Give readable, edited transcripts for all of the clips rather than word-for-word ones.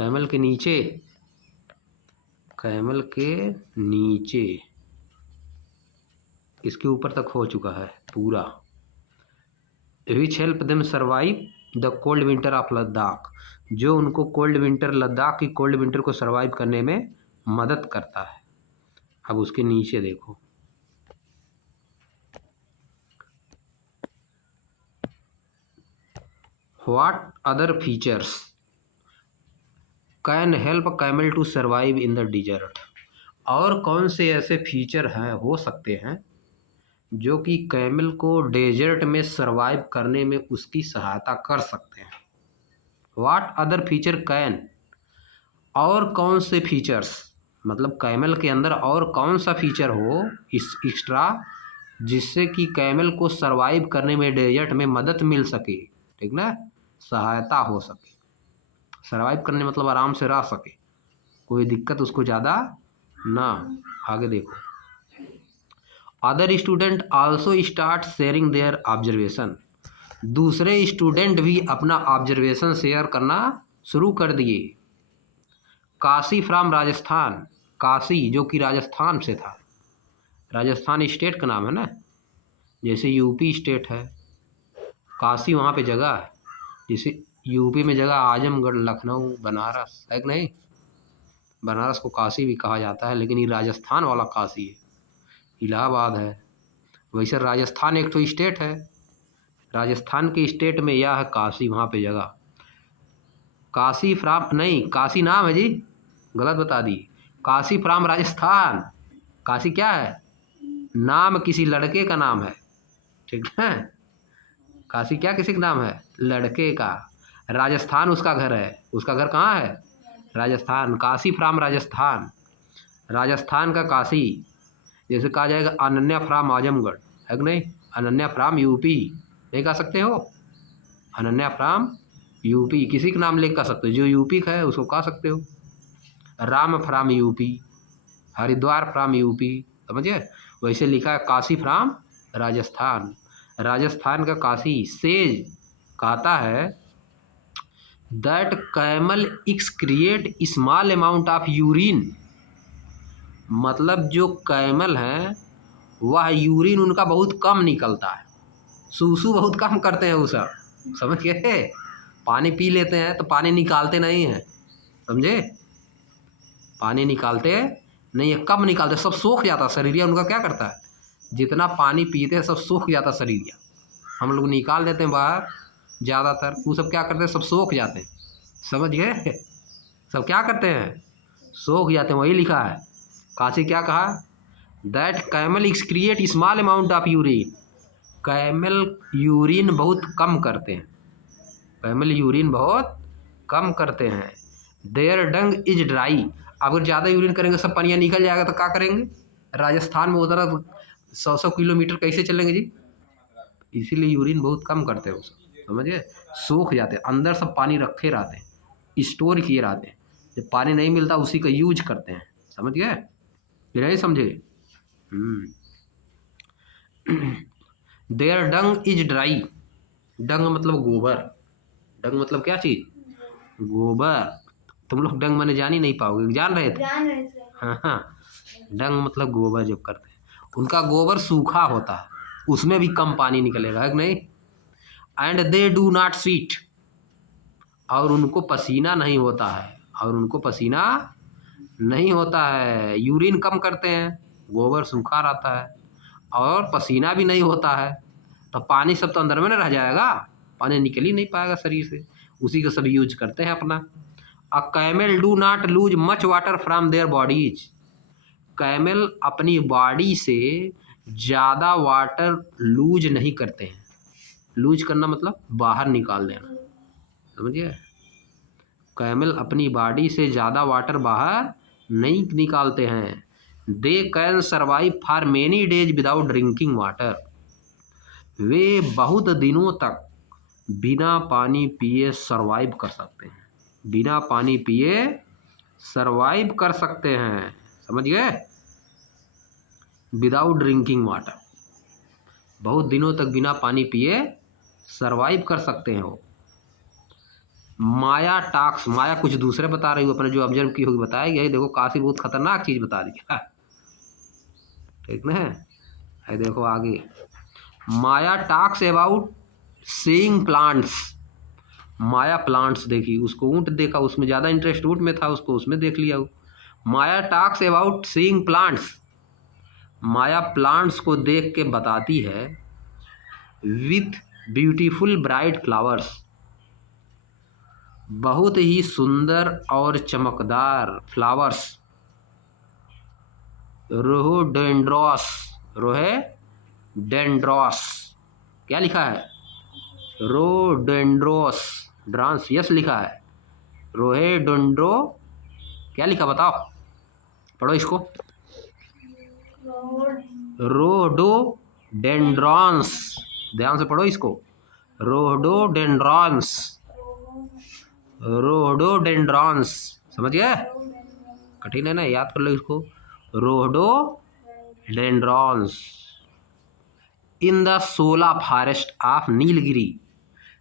Camel के नीचे, camel के नीचे इसके ऊपर तक हो चुका है पूरा। Which help them survive the cold winter of Ladakh, जो उनको कोल्ड विंटर, लद्दाख की कोल्ड विंटर को सर्वाइव करने में मदद करता है। अब उसके नीचे देखो, what other features can help camel to survive in the desert, और कौन से ऐसे फीचर हैं, हो सकते हैं, जो कि कैमल को डेजर्ट में सर्वाइव करने में उसकी सहायता कर सकते हैं। व्हाट अदर फीचर कैन, और कौन से फीचर्स, मतलब कैमल के अंदर और कौन सा फीचर हो इस एक्स्ट्रा, जिससे कि कैमल को सर्वाइव करने में डेजर्ट में मदद मिल सके, ठीक ना, सहायता हो सके। सर्वाइव करने मतलब आराम से रह सके, कोई दिक्कत उसको ज़्यादा ना। आगे देखो, other student also start sharing their observation, दूसरे स्टूडेंट भी अपना ऑब्जर्वेशन शेयर करना शुरू कर दिए। काशी फ्रॉम राजस्थान, काशी जो कि राजस्थान से था, राजस्थान स्टेट का नाम है ना, जैसे यूपी स्टेट है, काशी वहाँ पे जगह है, जैसे यूपी में जगह आजमगढ़, लखनऊ, बनारस है कि नहीं, बनारस को काशी भी कहा जाता है, लेकिन ये राजस्थान वाला काशी है, इलाहाबाद है। वैसे राजस्थान एक तो स्टेट है, राजस्थान के स्टेट में यह है काशी, वहाँ पे जगह। काशी फ्राम नहीं, काशी नाम है जी, गलत बता दी, काशी फ्राम राजस्थान। काशी क्या है, नाम किसी लड़के का नाम है, ठीक है, काशी क्या किसी का नाम है, लड़के का। राजस्थान उसका घर है, उसका घर कहाँ है, राजस्थान। काशी फ्राम राजस्थान, राजस्थान का काशी। जैसे कहा जाएगा अनन्या फ्राम आजमगढ़, है कि नहीं, अनन्या फ्राम यूपी नहीं कह सकते हो, अनन्या फ्राम यूपी किसी का नाम लेकर कह सकते हो, जो यूपी का है उसको कह सकते हो। Ram from UP, Haridwar from UP, समझिए। वैसे लिखा है काशी फ्राम राजस्थान, राजस्थान का काशी। सेज कहता है that camel excrete small amount of urine, मतलब जो कैमल हैं वह यूरिन उनका बहुत कम निकलता है, सूसू बहुत कम करते हैं वो सब, समझ गए, पानी पी लेते हैं तो पानी निकालते नहीं हैं, समझे, पानी निकालते नहीं है, कम निकालते, सब सूख जाता शरीर, उनका क्या करता है, जितना पानी पीते हैं सब सूख जाता शरीर, हम लोग निकाल देते हैं बाहर ज़्यादातर, वो सब क्या करते हैं, सब सूख जाते हैं, समझ गए, सब क्या करते हैं, सूख जाते हैं। वही लिखा है, काशी क्या कहा, that camel excrete small amount of urine, camel urine बहुत कम करते हैं, कैमल यूरिन बहुत कम करते हैं। देयर डंग इज ड्राई, अगर ज़्यादा यूरिन करेंगे सब पानियाँ निकल जाएगा तो क्या करेंगे, राजस्थान में उधर 100 किलोमीटर कैसे चलेंगे जी, इसीलिए यूरिन बहुत कम करते हैं वो सब, समझिए, सूख जाते हैं, अंदर सब पानी रखे रहते हैं, स्टोर किए रहते हैं, जब पानी नहीं मिलता उसी का यूज करते हैं, समझ गए, ये नहीं समझे। देयर डंग इज ड्राई, डंग मतलब गोबर, डंग मतलब क्या चीज़, गोबर, तुम लोग डंग मैंने जान ही नहीं पाओगे, जान रहे थे, हाँ हाँ, डंग मतलब गोबर जब करते हैं, उनका गोबर सूखा होता है, उसमें भी कम पानी निकलेगा, है कि नहीं। And they do not sweet, और उनको पसीना नहीं होता है, और उनको पसीना नहीं होता है, यूरिन कम करते हैं, गोबर सूखा रहता है, और पसीना भी नहीं होता है, तो पानी सब तो अंदर में ना रह जाएगा, पानी निकल ही नहीं पाएगा शरीर से, उसी का सब यूज करते हैं अपना। A camel do not lose much water from their bodies, camel अपनी बॉडी से ज़्यादा वाटर लूज नहीं करते हैं, लूज करना मतलब बाहर निकाल देना, समझिए, कैमल अपनी बॉडी से ज़्यादा वाटर बाहर नहीं निकालते हैं। They can survive for many days without drinking water, वे बहुत दिनों तक बिना पानी पिए सर्वाइव कर सकते हैं, बिना पानी पिए सर्वाइव कर सकते हैं, समझ गए, विदाउट ड्रिंकिंग वाटर, बहुत दिनों तक बिना पानी पिए सर्वाइव कर सकते हैं वो। माया टाक्स, माया कुछ दूसरे बता रही हो, अपने जो ऑब्जर्व की होगी बताएगी। यही देखो काशी बहुत खतरनाक चीज बता दी है, ठीक ना है। देखो आगे, Maya talks about seeing plants. Maya plants देखी, उसको ऊंट देखा, उसमें ज़्यादा इंटरेस्ट ऊंट में था, उसको उसमें देख लिया। Maya talks about seeing plants, Maya plants को देख के बताती है विथ ब्यूटीफुल ब्राइट फ्लावर्स, बहुत ही सुंदर और चमकदार फ्लावर्स। रोहोडेंड्रॉस, रोहेडेंड्रॉस क्या लिखा है, रोडेंड्रोस, ड्रांस यस लिखा है, रोहेडेंड्रो क्या लिखा बताओ, पढ़ो इसको। रोडोडेंड्रॉन्स, ध्यान से पढ़ो इसको, रोडोडेंड्रॉन्स, रोडोडेंड्रॉन्स, समझ गए, कठिन है ना, याद कर लो इसको, रोडोडेंड्रॉन्स। इन द सोला फॉरेस्ट ऑफ नीलगिरी,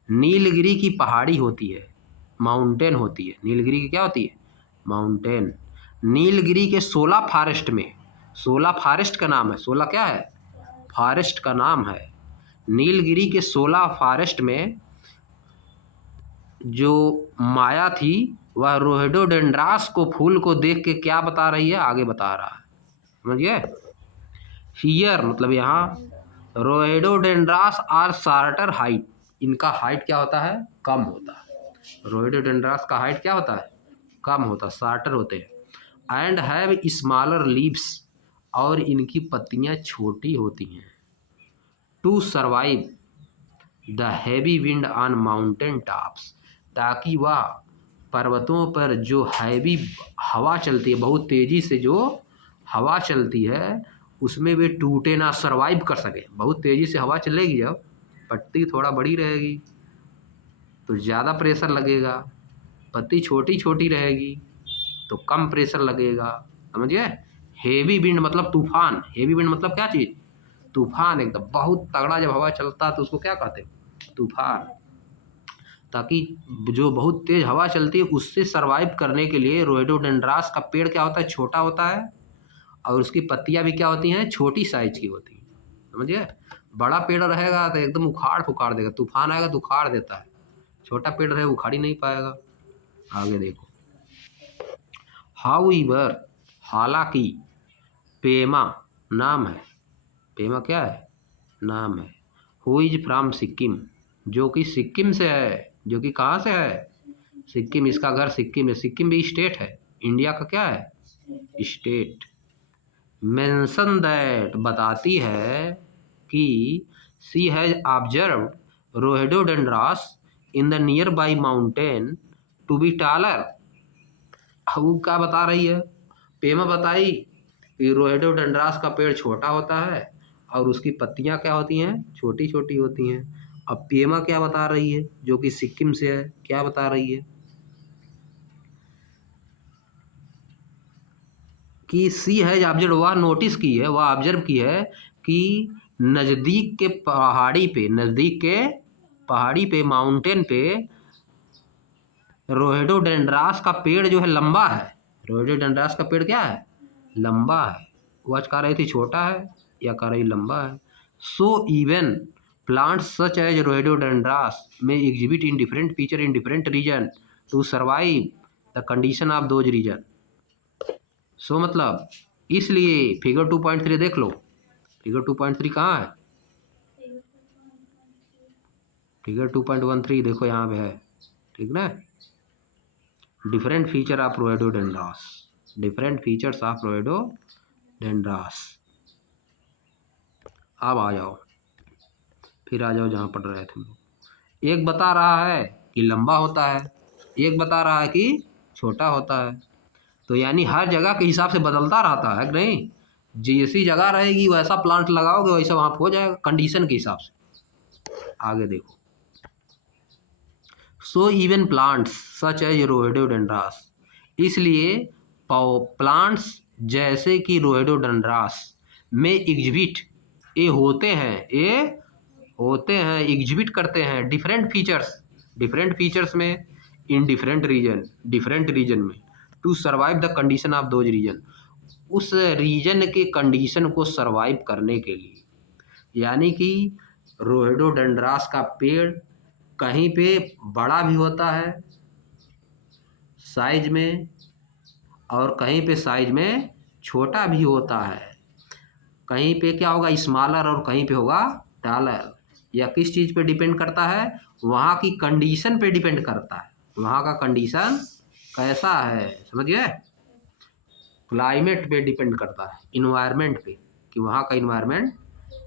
नीलगिरी की पहाड़ी होती है, माउंटेन होती है, नीलगिरी की क्या होती है, माउंटेन। नीलगिरी के सोला फॉरेस्ट में, सोला फॉरेस्ट का नाम है, सोला क्या है, फॉरेस्ट का नाम है। नीलगिरी के सोला फॉरेस्ट में जो माया थी वह रोहेडोडेंड्रास को, फूल को देख के क्या बता रही है, आगे बता रहा है, समझिए। हियर मतलब यहाँ, रोहेडोडेंड्रास आर शार्टर हाइट, इनका हाइट क्या होता है, कम होता है। रोहेडोडेंड्रास का हाइट क्या होता है, कम होता है, शार्टर होते हैं। एंड हैव स्मॉलर लीव्स, और इनकी पत्तियाँ छोटी होती हैं। To survive the heavy wind on mountain tops, ताकि वह पर्वतों पर जो हैवी हवा चलती है, बहुत तेज़ी से जो हवा चलती है, उसमें वे टूटे ना, सर्वाइव कर सके। बहुत तेज़ी से हवा चलेगी जब, पत्ती थोड़ा बड़ी रहेगी तो ज़्यादा प्रेशर लगेगा, पत्ती छोटी छोटी रहेगी तो कम प्रेशर लगेगा, समझिए। हेवी विंड मतलब तूफान, हेवी विंड मतलब क्या चीज़, तूफान, एकदम बहुत तगड़ा जब हवा चलता है तो उसको क्या कहते हैं, तूफान। ताकि जो बहुत तेज़ हवा चलती है उससे सर्वाइव करने के लिए रोहेडोडेंड्रास का पेड़ क्या होता है, छोटा होता है, और उसकी पत्तियां भी क्या होती हैं, छोटी साइज की होती हैं, समझिए। बड़ा पेड़ रहेगा तो एकदम उखाड़ फुखाड़ देगा, तूफान आएगा तो उखाड़ देता है, छोटा पेड़ रहे उखाड़ ही नहीं पाएगा। आगे देखो, हाउएवर, हालांकि, पेमा नाम है, पेमा क्या है, नाम है। हु इज फ्रॉम सिक्किम, जो कि सिक्किम से है, जो कि कहाँ से है, सिक्किम, इसका घर सिक्किम है, सिक्किम भी स्टेट है, इंडिया का क्या है, स्टेट। मेंशन दैट बताती है कि she has observed rhododendrons in the nearby mountain to be taller. वो क्या बता रही है, पेमा बताई कि रोहेडोडेंड्रास का पेड़ छोटा होता है और उसकी पत्तियां क्या होती हैं, छोटी छोटी होती हैं। अब पेमा क्या बता रही है, जो कि सिक्किम से है, क्या बता रही है कि सी है ऑब्जर्व, वह नोटिस की है, वह ऑब्जर्व की है कि नज़दीक के पहाड़ी पे, नज़दीक के पहाड़ी पे, माउंटेन पे रोहेडोडेंड्रास का पेड़ जो है लंबा है, रोहेडोडेंड्रास का पेड़ क्या है, लंबा है। वह कह रही थी छोटा है या कह रही लंबा है। So even plants such as rhododendrons में exhibit in different feature in different region to survive the condition of those region. So मतलब इसलिए फिगर 2.3 देख लो, फिगर 2.3 कहाँ है, फिगर 2.13 देखो यहाँ पे है, ठीक ना। Different feature of rhododendrons, different features of rhododendrons. अब आ जाओ, फिर आ जाओ जहाँ पढ़ रहे थे हम लोग। एक बता रहा है कि लंबा होता है, एक बता रहा है कि छोटा होता है, तो यानी हर जगह के हिसाब से बदलता रहता है कि नहीं, जैसी जगह रहेगी वैसा प्लांट लगाओगे वैसा वहाँ हो जाएगा, कंडीशन के हिसाब से। आगे देखो, so even plants such as rhododendrons, इसलिए प्लांट्स जैसे कि रोहेडोडेंड्रास में एग्जिबिट, ये होते हैं, ये होते हैं, एग्जिबिट करते हैं डिफरेंट फीचर्स, डिफरेंट फीचर्स में इन डिफरेंट रीजन में to survive the condition of those region, उस रीजन के कंडीशन को सर्वाइव करने के लिए। यानी कि रोहिडोडेंड्रास का पेड़ कहीं पे बड़ा भी होता है साइज में और कहीं पे साइज में छोटा भी होता है। कहीं पे क्या होगा स्मॉलर और कहीं पे होगा टॉलर। या किस चीज़ पे डिपेंड करता है, वहाँ की कंडीशन पे डिपेंड करता है, वहाँ का कंडीशन कैसा है, समझिए। क्लाइमेट पे डिपेंड करता है, इन्वायरमेंट पे, कि वहाँ का इन्वायरमेंट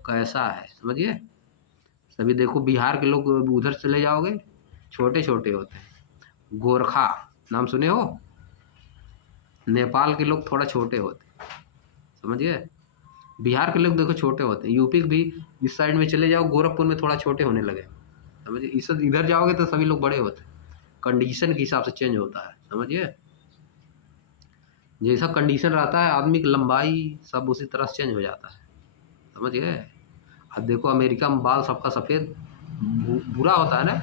कैसा है, समझिए। सभी देखो बिहार के लोग उधर चले जाओगे छोटे छोटे होते हैं। गोरखा नाम सुने हो? नेपाल के लोग थोड़ा छोटे होते हैं, समझिए। बिहार के लोग देखो छोटे होते हैं। यूपी भी इस साइड में चले जाओ, गोरखपुर में थोड़ा छोटे होने लगे, समझिए। इस इधर जाओगे तो सभी लोग बड़े होते हैं। कंडीशन के हिसाब से चेंज होता है, समझिए। जैसा कंडीशन रहता है आदमी की लंबाई सब उसी तरह से चेंज हो जाता है, समझिए। अब देखो अमेरिका में बाल सबका सफ़ेद भूरा होता है ना,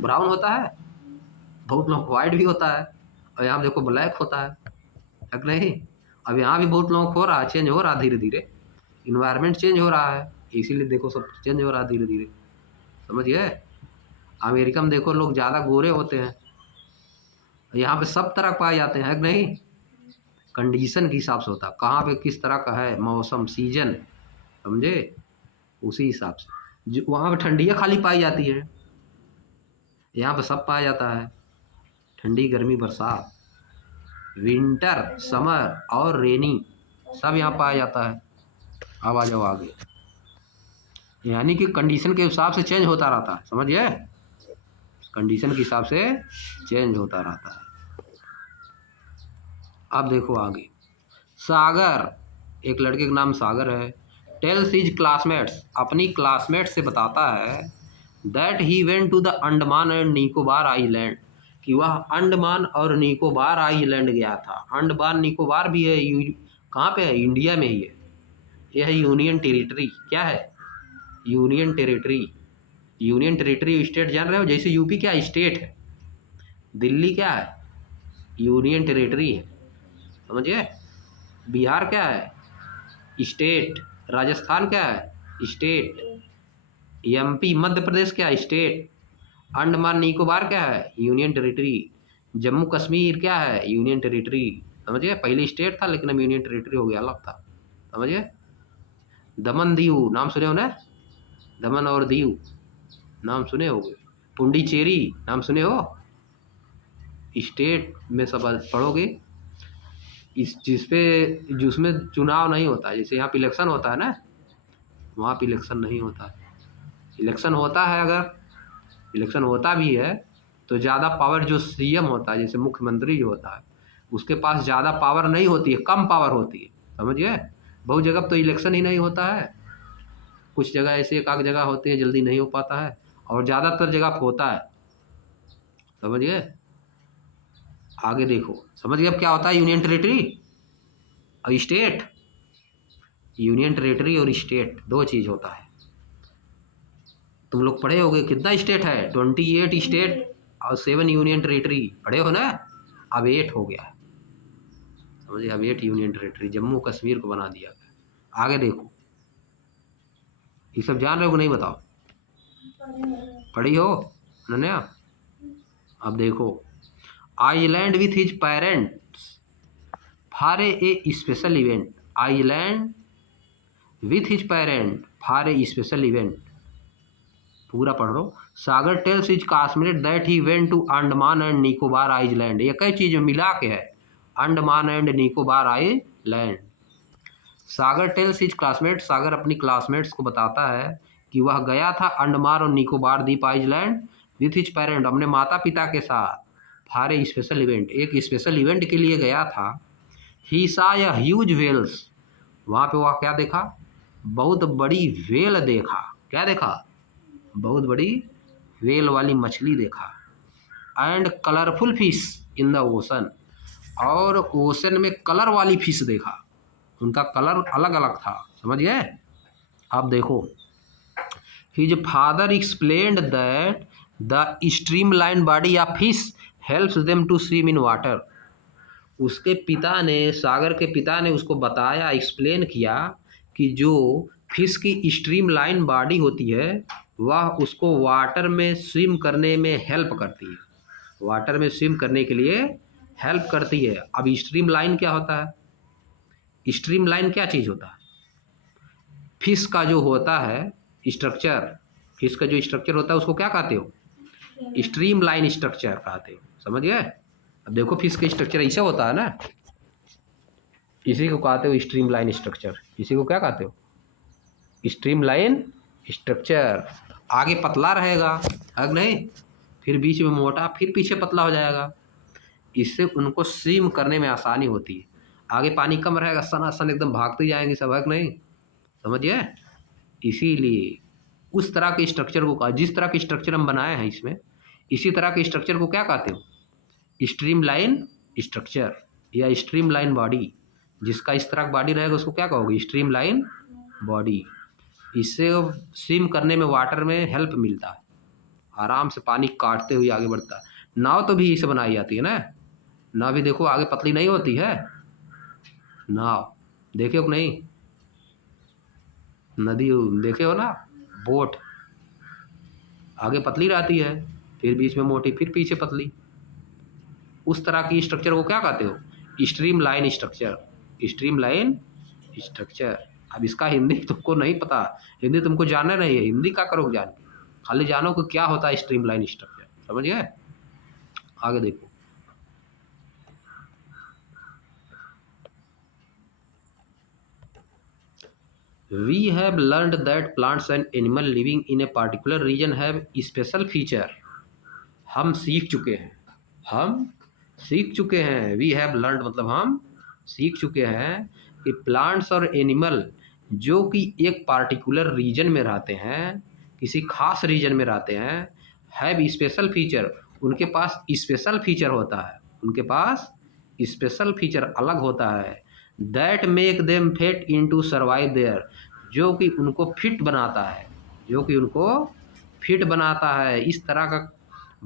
ब्राउन होता है, बहुत लोग वाइट भी होता है, और यहाँ देखो ब्लैक होता है कि नहीं। अब यहाँ भी बहुत लोगों को हो रहा है, चेंज हो रहा है धीरे धीरे, इन्वायरमेंट चेंज हो रहा है, इसीलिए देखो सब चेंज हो रहा है धीरे धीरे, समझिए। अमेरिका में देखो लोग ज़्यादा गोरे होते हैं, यहाँ पे सब तरह पाए जाते हैं कि नहीं। कंडीशन के हिसाब से होता है, कहाँ पे किस तरह का है मौसम, सीजन, समझे, उसी हिसाब से। जो वहाँ पे ठंडियाँ खाली पाई जाती है, यहाँ पे सब पाया जाता है, ठंडी गर्मी बरसात, विंटर समर और रेनी सब यहाँ पाया जाता है। अब आ जाओ आगे। यानी कि कंडीशन के हिसाब से चेंज होता रहता है, समझिए। कंडीशन के हिसाब से चेंज होता रहता है। अब देखो आगे। सागर, एक लड़के का नाम सागर है। टेल्स हिज क्लासमेट्स, अपनी क्लासमेट से बताता है that he went to the Andaman and Nicobar island, कि वह अंडमान और निकोबार आइलैंड गया था। अंडमान निकोबार भी है, कहाँ पे है, इंडिया में ही है। यह है यूनियन टेरिटरी। क्या है? Union territory. Union territory state जान रहे हो, जैसे यूपी क्या स्टेट है, दिल्ली क्या है, यूनियन टेरिटरी है, समझिए। बिहार क्या है, स्टेट। राजस्थान क्या है, स्टेट। एमपी मध्य प्रदेश क्या है, स्टेट। अंडमान निकोबार क्या है, यूनियन टेरिटरी। जम्मू कश्मीर क्या है, यूनियन टेरिटरी, समझिए। पहले स्टेट था लेकिन अब यूनियन टेरिटरी हो गया, अलग था, समझिए। दमन दीव नाम सुने हो ना, दमन और दीव नाम सुने होगे। पुंडीचेरी नाम सुने हो, स्टेट में सब पढ़ोगे। इस जिसमें चुनाव नहीं होता, जैसे यहाँ पे इलेक्शन होता है ना, वहाँ पे इलेक्शन नहीं होता है। इलेक्शन होता है, अगर इलेक्शन होता भी है तो ज़्यादा पावर जो सीएम होता है, जैसे मुख्यमंत्री जो होता है, उसके पास ज़्यादा पावर नहीं होती है, कम पावर होती है, समझिए। बहुत जगह तो इलेक्शन ही नहीं होता है, कुछ जगह ऐसे एक आध जगह होती है जल्दी नहीं हो पाता है, और ज़्यादातर जगह होता है, समझिए। आगे देखो, समझिए अब क्या होता है यूनियन टेरिटरी और स्टेट। यूनियन टेरिटरी और स्टेट दो चीज़ होता है। तुम लोग पढ़े होगे कितना स्टेट है, 28 स्टेट और 7 यूनियन टेरिटरी, पढ़े हो ना। अब 8 हो गया है, समझिए। अब 8 यूनियन टेरिटरी, जम्मू कश्मीर को बना दिया गया। आगे देखो, ये सब जान रहे हो कि नहीं बताओ, पढ़ी हो अनन्या। अब देखो, island with his parents for a special event. Island with his parent for a special event, पूरा पढ़ लो। Sagar tells his classmate that he went to Andaman and Nicobar island. ये कई चीज़ मिला के है, Andaman and Nicobar island. Sagar tells his classmate, Sagar अपनी क्लासमेट्स को बताता है कि वह गया था अंडमान और निकोबार द्वीप आइलैंड विथ हिज पेरेंट, अपने माता पिता के साथ, फॉर ए स्पेशल इवेंट, एक स्पेशल इवेंट के लिए गया था। ही सा या ह्यूज वेल्स, वहाँ पे वह क्या देखा, बहुत बड़ी वेल देखा। क्या देखा, बहुत बड़ी वेल वाली मछली देखा। And colourful fish in the ocean, और ओशन में कलर वाली फिश देखा, उनका कलर अलग अलग था, समझिए। अब देखो, his father explained that the streamline body of fish helps them to swim in water. उसके पिता ने, सागर के पिता ने उसको बताया, एक्सप्लेन किया कि जो फिश की स्ट्रीम लाइन बॉडी होती है वह उसको वाटर में स्विम करने में हेल्प करती है, वाटर में स्विम करने के लिए हेल्प करती है। अब स्ट्रीम लाइन क्या होता है? स्ट्रीम लाइन क्या चीज़ होता है? फिश का जो होता है स्ट्रक्चर, फिश का जो स्ट्रक्चर होता है उसको क्या कहते हो? स्ट्रीम लाइन स्ट्रक्चर कहते हो, समझ गए? अब देखो फिश का स्ट्रक्चर ऐसा होता है ना, इसी को कहते हो स्ट्रीम लाइन स्ट्रक्चर। इसी को क्या कहते हो? Stream line structure. आगे पतला रहेगा, है कि नहीं? फिर बीच में मोटा, फिर पीछे पतला हो जाएगा। इससे उनको स्विम करने में आसानी होती है। आगे पानी कम रहेगा, सनासन एकदम भागते जाएंगे सब, है कि नहीं? समझिए? इसीलिए उस तरह के स्ट्रक्चर को कहा, जिस तरह के स्ट्रक्चर हम बनाए हैं इसमें, इसी तरह के स्ट्रक्चर को क्या कहते हो? स्ट्रीम लाइन स्ट्रक्चर या स्ट्रीम लाइन बॉडी। जिसका इस तरह का बॉडी रहेगा उसको क्या कहोगे? Stream line body. इससे स्विम करने में, वाटर में हेल्प मिलता है, आराम से पानी काटते हुए आगे बढ़ता है। नाव तो भी इसे बनाई जाती है ना, नाव भी देखो आगे पतली नहीं होती है। नाव देखे हो कि नहीं? नदी देखे हो ना? बोट आगे पतली रहती है, फिर बीच में मोटी, फिर पीछे पतली। उस तरह की स्ट्रक्चर को क्या कहते हो? Stream line structure. Stream line structure. अब इसका हिंदी तुमको नहीं पता, हिंदी तुमको जानना नहीं है, हिंदी क्या करोगे जान के? खाली जानो कि क्या होता है स्ट्रीम लाइन स्ट्रक्चर, समझ गए? आगे देखो, we have learned that plants and animal living in a particular region have special feature। हम सीख चुके हैं, हम सीख चुके हैं। वी हैव लर्नड मतलब हम सीख चुके हैं कि प्लांट्स और एनिमल जो कि एक पार्टिकुलर रीजन में रहते हैं, किसी खास रीजन में रहते हैं, हैव स्पेशल फीचर। उनके पास स्पेशल फीचर होता है, उनके पास स्पेशल फीचर अलग होता है। That make them fit in to survive there. जो कि उनको फिट बनाता है, जो कि उनको फिट बनाता है, इस तरह का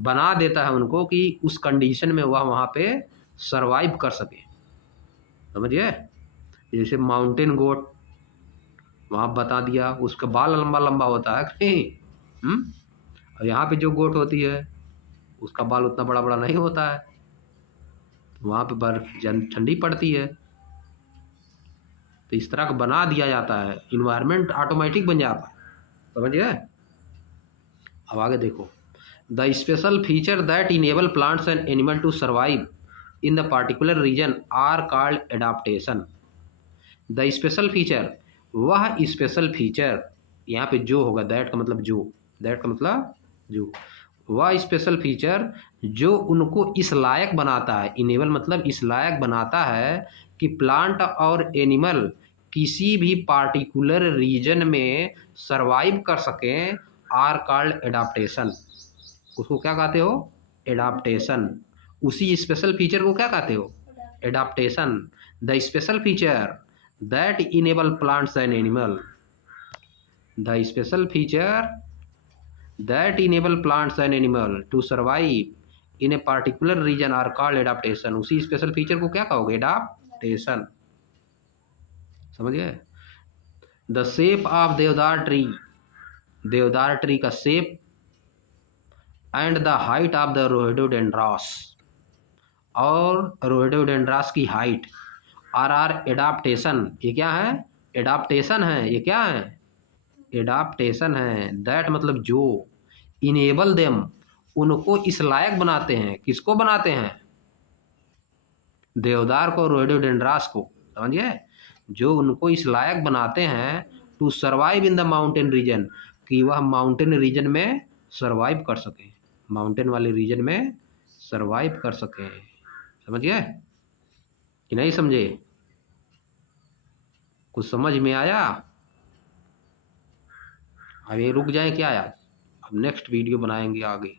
बना देता है उनको कि उस कंडीशन में वह वहाँ पे सरवाइव कर सके, समझिए? जैसे माउंटेन गोट वहाँ बता दिया, उसका बाल लंबा लंबा होता है कि नहीं? और यहाँ पे जो गोट होती है उसका बाल उतना बड़ा बड़ा नहीं होता है, वहाँ पे बर्फ ठंडी पड़ती है। तो इस तरह का बना दिया जाता है, इन्वायरमेंट ऑटोमेटिक बन जाता है, समझ गए? अब आगे देखो, the special feature that enable plants and animal to survive in the particular region are called adaptation. The special feature, वह स्पेशल फीचर, यहाँ पे जो होगा दैट का मतलब जो, दैट का मतलब जो, वह स्पेशल फीचर जो उनको इस लायक बनाता है, इनेबल मतलब इस लायक बनाता है कि प्लांट और एनिमल किसी भी पार्टिकुलर रीजन में सरवाइव कर सकें, आर कॉल्ड एडाप्टेशन। उसको क्या कहते हो? एडाप्टेशन। उसी स्पेशल फीचर को क्या कहते हो? Adaptation. The special feature that enable plants and animal, the special feature that enable plants and animal to survive in a particular region are called adaptation। उसी स्पेशल फीचर को क्या कहोगे? Adaptation, समझ गए? The shape of deodar tree, deodar tree का shape, and the height of the rhododendrons, और rhododendrons की height, are adaptation. ये क्या है? एडाप्टेशन है। ये क्या है? एडाप्टेशन है। दैट मतलब जो, इनेबल देम उनको इस लायक बनाते हैं। किसको बनाते हैं? देवदार को, रोहिडोडेंड्रॉस को, समझिए? जो उनको इस लायक बनाते हैं to survive in the mountain region, कि वह माउंटेन रीजन में सर्वाइव कर सके, माउंटेन वाले रीजन में सर्वाइव कर सके। समझ गए कि नहीं समझे? कुछ समझ में आया? अब ये रुक जाए क्या यार? अब नेक्स्ट वीडियो बनाएंगे आगे।